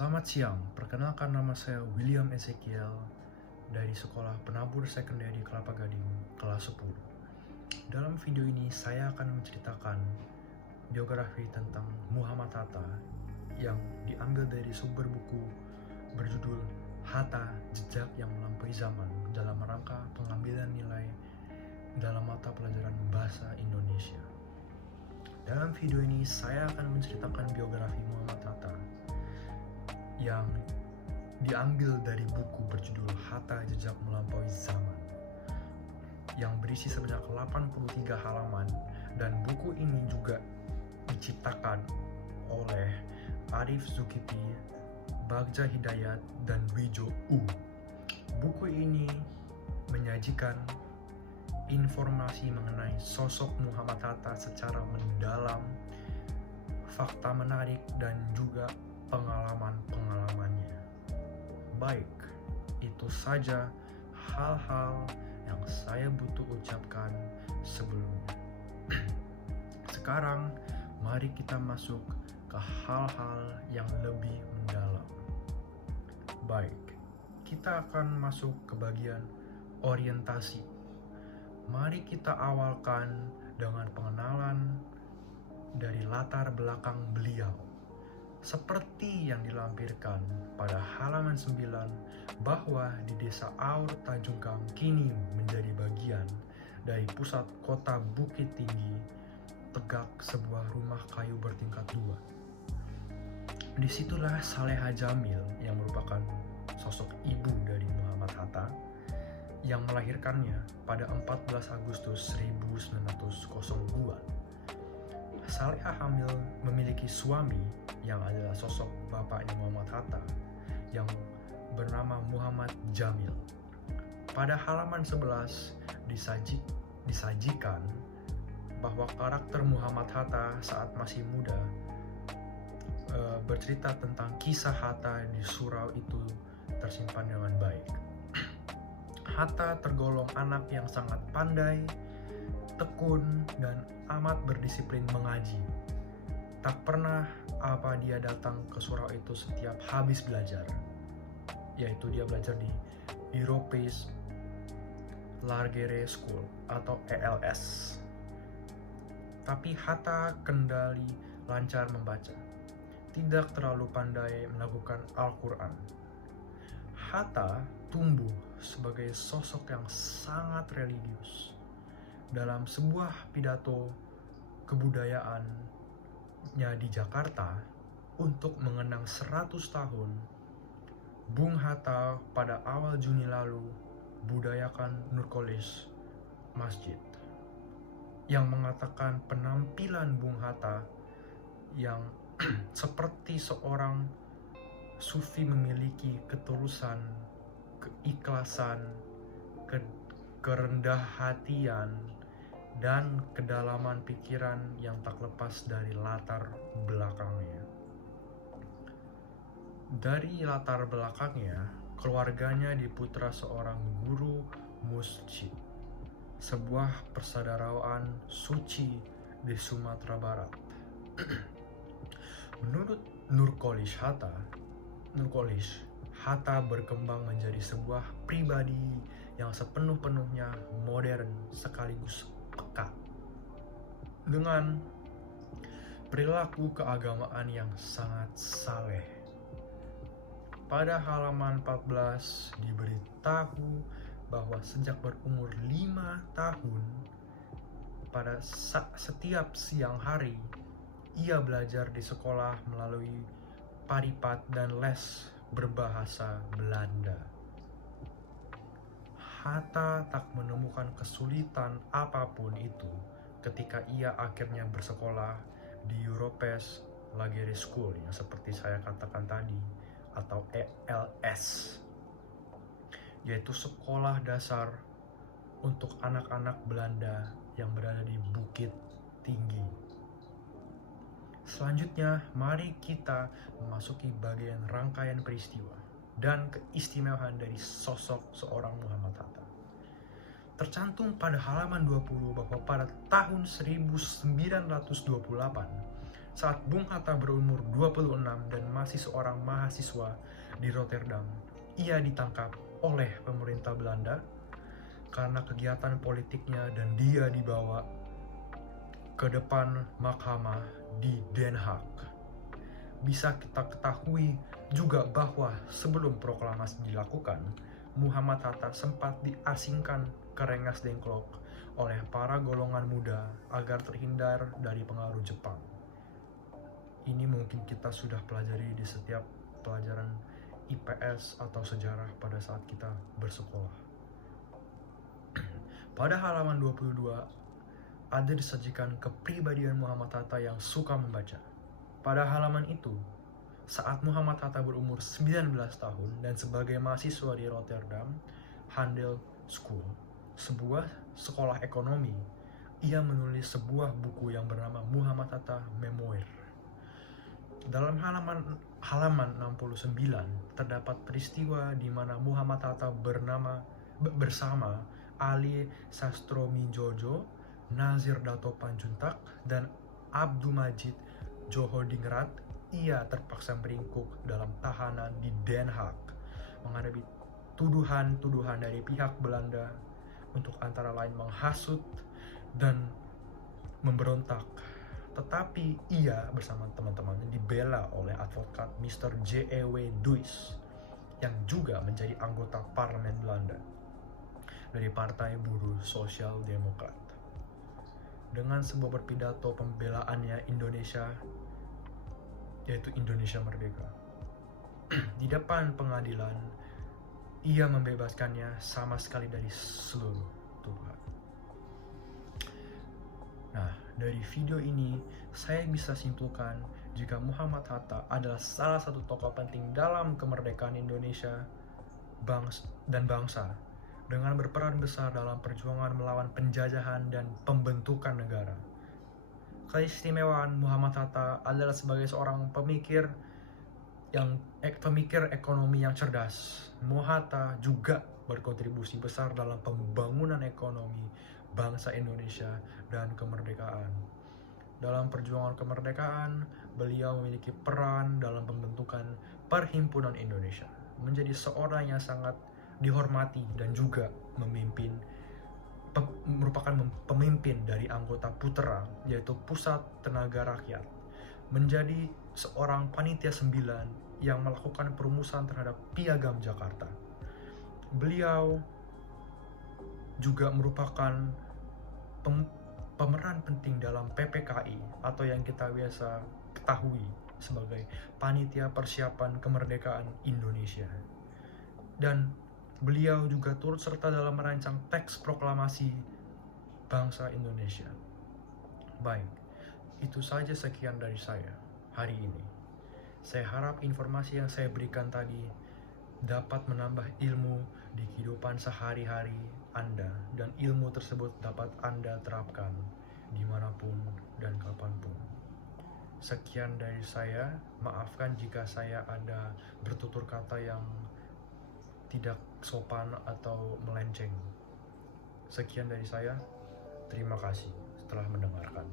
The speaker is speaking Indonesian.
Selamat siang, perkenalkan nama saya William Ezekiel dari Sekolah Penabur Sekunderi Kelapa Gading, kelas 10. Dalam video ini saya akan menceritakan biografi tentang Muhammad Hatta yang diambil dari sumber buku berjudul Hatta, Jejak yang Melampaui Zaman dalam rangka pengambilan nilai dalam mata pelajaran bahasa Indonesia. Dalam video ini saya akan menceritakan biografi Muhammad Hatta yang diambil dari buku berjudul Hatta, Jejak Melampaui Zaman yang berisi sebanyak 83 halaman, dan buku ini juga diciptakan oleh Arif Zulkifli, Bagja Hidayat, dan Wijo U. Buku ini menyajikan informasi mengenai sosok Muhammad Hatta secara mendalam, fakta menarik, dan juga pengalaman-pengalamannya. Baik, itu saja hal-hal yang saya butuh ucapkan sebelumnya. Sekarang, mari kita masuk ke hal-hal yang lebih mendalam. Baik, kita akan masuk ke bagian orientasi. Mari kita awalkan dengan pengenalan dari latar belakang beliau. Seperti yang dilampirkan pada halaman 9, bahwa di desa Aur Tanjungkang kini menjadi bagian dari pusat kota Bukit Tinggi, tegak sebuah rumah kayu bertingkat 2. Disitulah Saleha Jamil yang merupakan sosok ibu dari Muhammad Hatta yang melahirkannya pada 14 Agustus 1902. Saleha Jamil memiliki suami yang adalah sosok bapaknya Muhammad Hatta yang bernama Muhammad Jamil. Pada halaman 11 disajikan bahwa karakter Muhammad Hatta saat masih muda bercerita tentang kisah Hatta di surau itu tersimpan dengan baik. Hatta tergolong anak yang sangat pandai, tekun, dan amat berdisiplin mengaji. Tak pernah apa dia datang ke surau itu setiap habis belajar, yaitu dia belajar di Europese Lagere School atau ELS. Tapi Hatta kendali lancar membaca, tidak terlalu pandai melakukan Al-Quran. Hatta tumbuh sebagai sosok yang sangat religius. Dalam sebuah pidato kebudayaannya di Jakarta untuk mengenang 100 tahun Bung Hatta pada awal Juni lalu budayakan Nurkolis Masjid, yang mengatakan penampilan Bung Hatta yang seperti seorang sufi memiliki ketulusan, keikhlasan, kerendah hatian, dan kedalaman pikiran yang tak lepas dari latar belakangnya. Dari latar belakangnya, keluarganya diputra seorang guru masjid, sebuah persaudaraan suci di Sumatera Barat. Menurut Nurkolis Hatta berkembang menjadi sebuah pribadi yang sepenuh-penuhnya modern sekaligus peka, dengan perilaku keagamaan yang sangat saleh. Pada halaman 14 diberitahu bahwa sejak berumur 5 tahun, pada setiap siang hari ia belajar di sekolah melalui paripat dan les berbahasa Belanda. Hatta tak menemukan kesulitan apapun itu ketika ia akhirnya bersekolah di Europese Lagere School yang seperti saya katakan tadi, atau ELS, yaitu sekolah dasar untuk anak-anak Belanda yang berada di Bukit Tinggi. Selanjutnya, mari kita memasuki bagian rangkaian peristiwa dan keistimewaan dari sosok seorang Muhammad Hatta. Tercantum pada halaman 20 bahwa pada tahun 1928 Saat Bung Hatta berumur 26 dan masih seorang mahasiswa di Rotterdam, ia ditangkap oleh pemerintah Belanda karena kegiatan politiknya dan dia dibawa ke depan mahkamah di Den Haag. Bisa kita ketahui juga bahwa sebelum proklamasi dilakukan, Muhammad Hatta sempat diasingkan ke Rengas Dengklok oleh para golongan muda agar terhindar dari pengaruh Jepang. Ini mungkin kita sudah pelajari di setiap pelajaran IPS atau sejarah pada saat kita bersekolah. Pada halaman 22 ada disajikan kepribadian Muhammad Hatta yang suka membaca. Pada halaman itu, saat Muhammad Hatta berumur 19 tahun dan sebagai mahasiswa di Rotterdam Handel School, sebuah sekolah ekonomi, ia menulis sebuah buku yang bernama Muhammad Hatta Memoir. Dalam halaman 69 terdapat peristiwa di mana Muhammad Hatta bersama Ali Sastroamidjojo, Nazir Dato Panjuntak, dan Abdulmajid Djohodingrat. Ia terpaksa meringkuk dalam tahanan di Den Haag menghadapi tuduhan-tuduhan dari pihak Belanda untuk antara lain menghasut dan memberontak. Tetapi ia bersama teman-temannya dibela oleh advokat Mr. J.E.W. Duys yang juga menjadi anggota parlemen Belanda dari Partai Buruh Sosial Demokrat. Dengan sebuah berpidato pembelaannya Indonesia, yaitu Indonesia Merdeka, di depan pengadilan, ia membebaskannya sama sekali dari seluruh tuduhan. Nah, dari video ini saya bisa simpulkan jika Muhammad Hatta adalah salah satu tokoh penting dalam kemerdekaan Indonesia dan bangsa, dengan berperan besar dalam perjuangan melawan penjajahan dan pembentukan negara. Keistimewaan Muhammad Hatta adalah sebagai seorang pemikir ekonomi yang cerdas. Muhammad Hatta juga berkontribusi besar dalam pembangunan ekonomi bangsa Indonesia dan kemerdekaan. Dalam perjuangan kemerdekaan, beliau memiliki peran dalam pembentukan Perhimpunan Indonesia, menjadi seorang yang sangat dihormati dan juga merupakan pemimpin dari anggota Putra, yaitu Pusat Tenaga Rakyat, menjadi seorang panitia 9 yang melakukan perumusan terhadap Piagam Jakarta. Beliau juga merupakan pemeran penting dalam PPKI atau yang kita biasa ketahui sebagai Panitia Persiapan Kemerdekaan Indonesia. Dan beliau juga turut serta dalam merancang teks proklamasi bangsa Indonesia. Baik, itu saja sekian dari saya hari ini. Saya harap informasi yang saya berikan tadi dapat menambah ilmu di kehidupan sehari-hari Anda, dan ilmu tersebut dapat Anda terapkan dimanapun dan kapanpun. Sekian dari saya, maafkan jika saya ada bertutur kata yang tidak sopan atau melenceng. Sekian dari saya, terima kasih telah mendengarkan.